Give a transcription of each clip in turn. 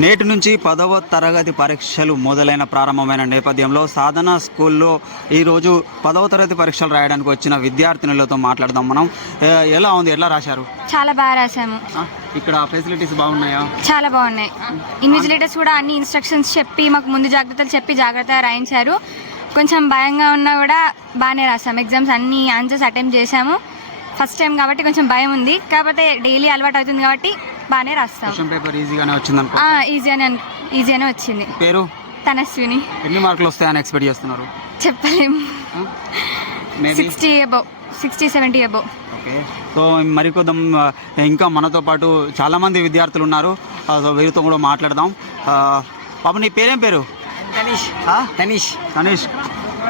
నేటి నుంచి పదవ తరగతి పరీక్షలు మొదలైన ప్రారంభమైన నేపథ్యంలో సాధన స్కూల్లో ఈరోజు పదవ తరగతి పరీక్షలు రాయడానికి వచ్చిన విద్యార్థినులతో మాట్లాడదాం మనం. ఎలా ఉంది? ఎట్లా రాశారు? చాలా బాగా రాసాము ఆ, ఇక్కడ ఫెసిలిటీస్ బాగున్నాయా? చాలా బాగున్నాయి. ఇన్విజిలేటర్స్ కూడా అన్ని ఇన్స్ట్రక్షన్స్ చెప్పి మాకు ముందు జాగ్రత్తలు చెప్పి జాగ్రత్తగా రాయించారు. కొంచెం భయంగా ఉన్నా కూడా బాగానే రాసాము ఎగ్జామ్స్ అన్ని ఆన్సర్స్ అటెంప్ట్ చేసాము ఫస్ట్ టైం కాబట్టి కొంచెం భయం ఉంది. కాకపోతే డైలీ అలవాటు అవుతుంది కాబట్టి బాగానే రాస్తాం క్వశ్చన్ పేపర్ ఈజీగానే వచ్చింది అనుకో ఈజీగానే ఈజీగానే వచ్చింది. పేరు? తనస్విని ఎన్ని మార్కులు వస్తాయని ఎక్స్పెక్ట్ చేస్తున్నారు? చెప్పలేము maybe sixty above sixty seventy above. Okay. So మరికొద్దాం ఇంకా మనతో పాటు చాలామంది విద్యార్థులు ఉన్నారు. సో వీరితో కూడా మాట్లాడదాం. ఆ, పాప నీ పేరేం పేరు? తనీష్. ఆ? తనీష్. తనీష్.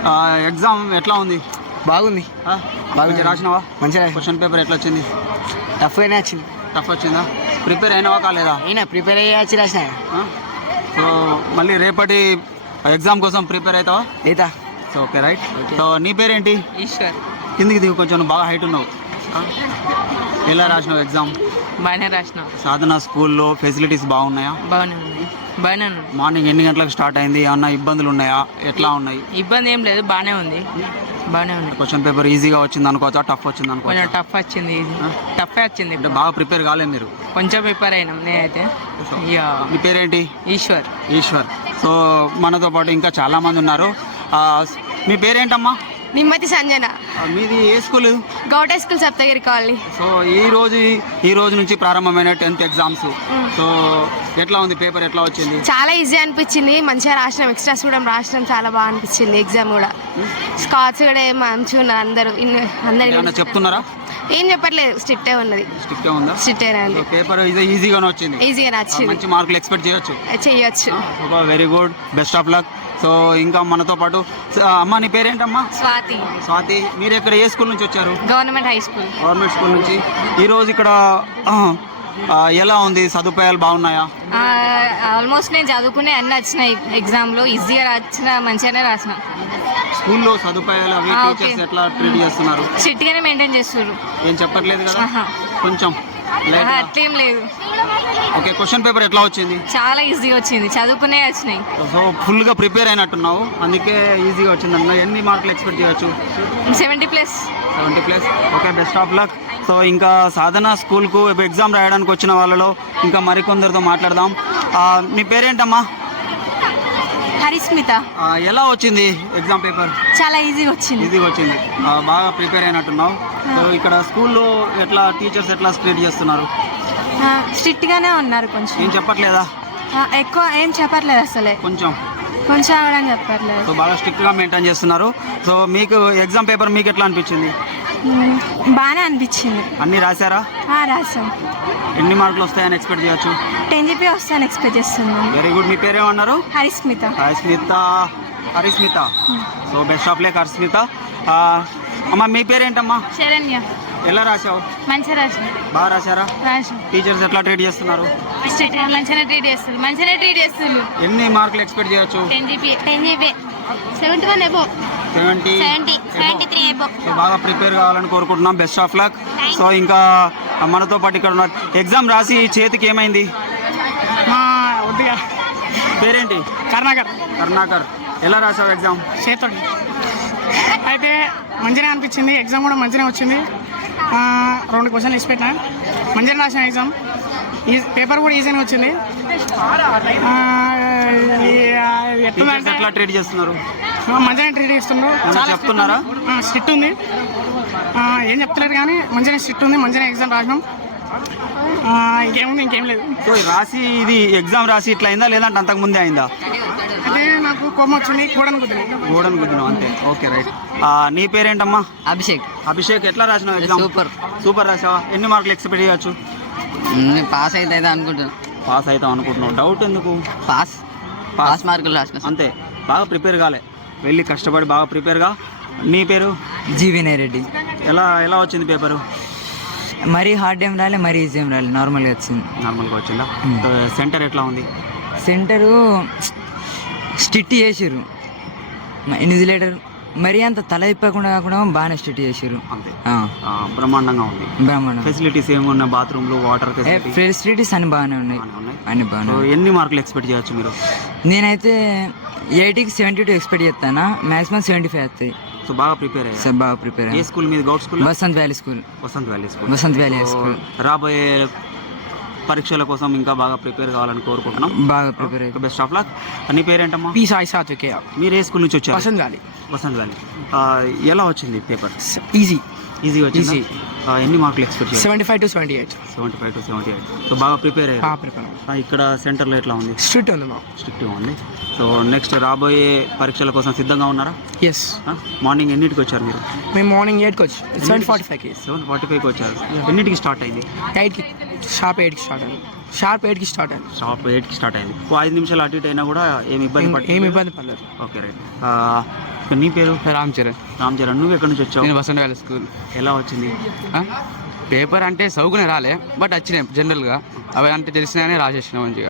ఆ, ఎగ్జామ్ ఎట్లా ఉంది? బాగుంది. ఆ? మంచిగా రాసినావా? మంచిగా. క్వశ్చన్ పేపర్ ఎట్లా వచ్చింది? టఫ్గానే వచ్చింది. టఫ్ వచ్చిందా? ప్రిపేర్ అయినావా కాలేదా? అయినా ప్రిపేర్ అయ్యాచి రాసిన? సో మళ్ళీ రేపటి ఎగ్జామ్ కోసం ప్రిపేర్ అవుతావా? లేదా సో ఓకే రైట్ సో నీ పేరేంటి? ఈశ్వర్. కిందికి దిగు కొంచెం బాగా హైట్ ఉన్నావు? ఎలా రాసినావు ఎగ్జామ్ బాగానే రాసినాం సాధన స్కూల్లో ఫెసిలిటీస్ బాగున్నాయా? బాగానే ఉంది బాగానే ఉంది మార్నింగ్ ఎన్ని గంటలకు స్టార్ట్ అయింది? ఏమన్నా ఇబ్బందులు ఉన్నాయా? ఎట్లా ఉన్నాయి? ఇబ్బంది ఏం లేదు బాగానే ఉంది. బాగానే ఉంది. క్వశ్చన్ పేపర్ ఈజీగా వచ్చింది అనుకోవచ్చా? టఫ్ వచ్చింది కొంచెం అనుకోవచ్చా టఫ్ వచ్చింది టఫ్ వచ్చింది అంటే బాగా ప్రిపేర్ కాలేదు మీరు? కొంచెం ప్రిపేర్ అయినాం నేనైతే. ఇక మీ పేరేంటి? ఈశ్వర్. ఈశ్వర్. సో మనతో పాటు ఇంకా చాలా మంది ఉన్నారు. మీ పేరేంటమ్మా? నిమ్మతి సంజన. మీది ఏ స్కూల్ గౌట స్కూల్ సప్తగిరి కాలనీ. సో ఈ రోజు ఈ రోజు నుంచి ప్రారంభమైన టెన్త్ ఎగ్జామ్స్ సో ఎట్లా ఉంది? పేపర్ ఎట్లా వచ్చింది? చాలా ఈజీ అనిపించింది. మంచిగా రాసినాం. ఎక్స్ట్రాస్ కూడా రాసినాం. చాలా బాగా అనిపించింది ఎగ్జామ్ కూడా. స్కాట్స్ కూడా మంచిగా ఉన్నారు అందరూ అందరు చెప్తున్నారా? ఏం చెప్పట్లేదు. స్ట్రిక్టే ఉన్నది. స్టిక్ ఉందా? స్ట్రిక్టే ఉంది. పేపర్ ఇది ఈజీగానే వచ్చింది. ఈజీగా ఆ, నచ్చింది మంచి మార్కులు ఎక్స్పెక్ట్ చేయొచ్చు. చెయ్యొచ్చు very good best of luck so ఇంకా మనతో పాటు అమ్మ నీ పేరేంటమ్మా? స్వాతి. స్వాతి మీరు ఇక్కడ ఏ స్కూల్ నుంచి వచ్చారు? Government high school. Government school నుంచి. ఈరోజు ఇక్కడ ఎలా ఉంది? సదుపాయాలు బాగున్నాయా? ఆల్మోస్ట్ నేను చదువుకునే అన్ని వచ్చినాయి. ఎగ్జామ్లో ఈజీగా రాసిన మంచిగానే రాసిన. స్కూల్లో సదుపాయాలు అవి టీచర్స్. ఎట్లా ట్రీట్ చేస్తున్నారు? స్ట్రిక్ట్గానే మెయింటైన్ చేస్తారు ఏం చెప్పట్లేదు కదా. కొంచెం అట్లేం లేదు. ఓకే క్వశ్చన్ పేపర్ ఎట్లా వచ్చింది? చాలా ఈజీగా వచ్చింది. చదువుకునే వచ్చినాయి. సో ఫుల్గా ప్రిపేర్ అయినట్టున్నావు. అందుకే ఈజీగా వచ్చింది అన్న ఎన్ని మార్కులు ఎక్స్పెక్ట్ చేయొచ్చు? Seventy plus. Seventy plus. Okay best of luck. So ఇంకా సాధన స్కూల్కు ఎగ్జామ్ రాయడానికి వచ్చిన వాళ్ళలో ఇంకా మరికొందరితో మాట్లాడదాం. మీ పేరేంటమ్మా? హరిస్మిత ఎలా వచ్చింది ఎగ్జామ్ పేపర్ చాలా ఈజీగా వచ్చింది. ఈజీగా వచ్చింది. బాగా ప్రిపేర్ అయినట్టున్నావు. సో ఇక్కడ స్కూల్లో ఎట్లా టీచర్స్ ఎట్లా స్ట్రీట్ చేస్తున్నారు? స్ట్రిక్ట్గానే ఉన్నారు కొంచెం. ఏం చెప్పట్లేదా? ఎక్కువ ఏం చెప్పట్లేదు అసలే. కొంచెం. కొంచెం కూడా చెప్పట్లేదు. సో బాగా స్ట్రిక్ట్గా మెయింటైన్ చేస్తున్నారు. సో మీకు ఎగ్జామ్ పేపర్ మీకు ఎట్లా అనిపించింది. బాగానే అనిపించింది. అన్నీ రాశారా? ఆ, రాసాం ఎన్ని మార్కులు వస్తాయని ఎక్స్పెక్ట్ చేయొచ్చు? టెన్ జీపీ వస్తాను ఎక్స్పెక్ట్ చేస్తున్నాం. వెరీ గుడ్ మీ పేరేమన్నారు? Harismita. Harismita. Harismita. So best of luck Harismita. ఆ, అమ్మ మీ పేరేంటమ్మా? శరణ్య. ఎలా రాశావు? మంచిగా రాసిన బాగా రాశారా? రాసాం టీచర్స్ ఎట్లా ట్రీట్ చేస్తున్నారు? మంచిగా ట్రీట్ చేస్తారు మంచిగా ట్రీట్ చేస్తారు ఎన్ని మార్కులు ఎక్స్పెక్ట్ చేయొచ్చు? Ten GP ten GP seventy one above seventy seventy three above బాగా ప్రిపేర్ కావాలని కోరుకుంటున్నాం. బెస్ట్ ఆఫ్ లక్ సో ఇంకా మనతో పాటు ఇక్కడ ఉన్న ఎగ్జామ్ రాసి చేతికి ఏమైంది? పేరేంటి? కర్ణాకర్. కరుణాకర్. ఎలా రాసావు ఎగ్జామ్? చేతోటి అయితే మంచిగా అనిపించింది. ఎగ్జామ్ కూడా మంచిగా వచ్చింది. రెండు క్వశ్చన్లు ఇచ్చి పెట్టినా. మంచిగా రాసిన ఎగ్జామ్ ఈ పేపర్ కూడా ఈజీగా వచ్చింది. ఎట్లా ట్రీట్ చేస్తున్నారు? మంచిగా ట్రీట్ చేస్తుండ్రు. ఏమన్నా చెప్తున్నారా? స్ట్రిక్ట్ ఉంది. ఏం చెప్తలేరు కానీ మంచిగా స్ట్రిక్ట్ ఉంది. మంచిగా ఎగ్జామ్ రాసినాం. ఇంకేముంది ఇంకేం లేదు. సో రాసి ఇది ఎగ్జామ్ రాసి ఇట్లా అయిందా? లేదంటే అంతకు ముందే అయిందా? అయితే నాకు కోపం వచ్చింది కూడని కుదిరింది గోడను గుద్దినావు అంతే. Okay right. నీ పేరేంటమ్మా? అభిషేక్. అభిషేక్ ఎట్లా రాసినావు ఎగ్జామ్ సూపర్. సూపర్ రాసావా? ఎన్ని మార్కులు ఎక్స్పెక్ట్ చేయొచ్చు? నేను పాస్ అయితే అనుకుంటున్నా. పాస్ అవుతాం అనుకుంటున్నావు. డౌట్ ఎందుకు? పాస్. పాస్. మార్కులు రాసిన. అంతే. బాగా ప్రిపేర్ కాలే. వెళ్ళి కష్టపడి బాగా ప్రిపేర్గా నీ పేరు? జీ వినయ్ రెడ్డి. ఎలా ఎలా వచ్చింది పేపరు? మరీ హార్డ్ ఏం రాలే మరీ ఈజీ ఏం రాలే. నార్మల్గా వచ్చింది. నార్మల్గా వచ్చిందా? సెంటర్ ఎట్లా ఉంది? సెంటరు స్టిట్ చేసిర్రు. ఇన్విజిలేటర్ మరీ అంత తల ఇప్పకుండా కాకుండా బాగానే స్టడీ చేసారు అంతే. బ్రహ్మాండంగా ఉంది. బ్రహ్మాండం ఫెసిలిటీస్ ఏమున్నాయి బాత్రూమ్లు వాటర్ ఫెసిలిటీ ఫెసిలిటీస్ అన్ని బాగానే ఉన్నాయి. అన్ని బాగానే. ఎన్ని మార్కులు ఎక్స్పెక్ట్ చేయొచ్చు మీరు? నేనైతే ఎయిటీకి సెవెంటీ టూ ఎక్స్పెక్ట్ చేస్తానా? మాక్సిమం సెవెంటీ ఫైవ్ వస్తాయి. సో బాగా ప్రిపేర్ అయ్యారు? సార్ బాగా ప్రిపేర్ ఏ స్కూల్ మీద? Govt school? Vasant valley school. Vasant valley school. Vasant valley school. రాబోయే పరీక్షల కోసం ఇంకా బాగా ప్రిపేర్ కావాలని కోరుకుంటున్నాం. బాగా ప్రిపేర్ అయ్యి బెస్ట్ ఆఫ్ లక్ నీ పేరేంటమ్మా? పీ సాయి సాత్వికే మీరు ఏ స్కూల్ నుంచి వచ్చారు? వసంత్ వ్యాలీ వసంత్ వ్యాలీ ఎలా వచ్చింది పేపర్? ఈజీ. ఈజీగా వచ్చింది. ఎన్ని మార్కులు expect seventy five to seventy eight. Seventy five to seventy eight. So బాగా ప్రిపేర్ అయ్యారు? ప్రిపేర్ ఇక్కడ సెంటర్లో ఎట్లా ఉంది? స్ట్రిక్ట్ ఉంది మాకు. స్ట్రిక్ట్గా ఉంది. సో నెక్స్ట్ రాబోయే పరీక్షల కోసం సిద్ధంగా ఉన్నారా? ఎస్ మార్నింగ్ ఎన్నింటికి వచ్చారు మీరు? మేము మార్నింగ్ ఎయిట్కి వచ్చి. సెవెన్ ఫార్టీ ఫైవ్కి. సెవెన్ ఫార్టీ ఫైవ్కి వచ్చారు. ఎన్నింటికి స్టార్ట్ అయింది? ఎయిట్కి. షార్ప్ ఎయిట్కి స్టార్ట్ అయింది. షార్ప్ ఎయిట్కి స్టార్ట్ అయింది. షాప్ ఎయిట్కి స్టార్ట్ అయింది. ఓ ఐదు నిమిషాలు అటు ఇటు అయినా కూడా ఏమి ఇబ్బంది పడి ఏమి ఇబ్బంది పడలేదు. Okay right. నీ పేరు? రామ్ చరణ్. రామ్ చరణ్. నువ్వు ఎక్కడి నుంచి నేను వచ్చావు వసంత వ్యాలీ స్కూల్. ఎలా వచ్చింది? పేపర్ అంటే చదువుకునే రాలే బట్ వచ్చినాయి జనరల్గా అవి అంటే తెలిసినాయని రాసేసిన మంచిగా.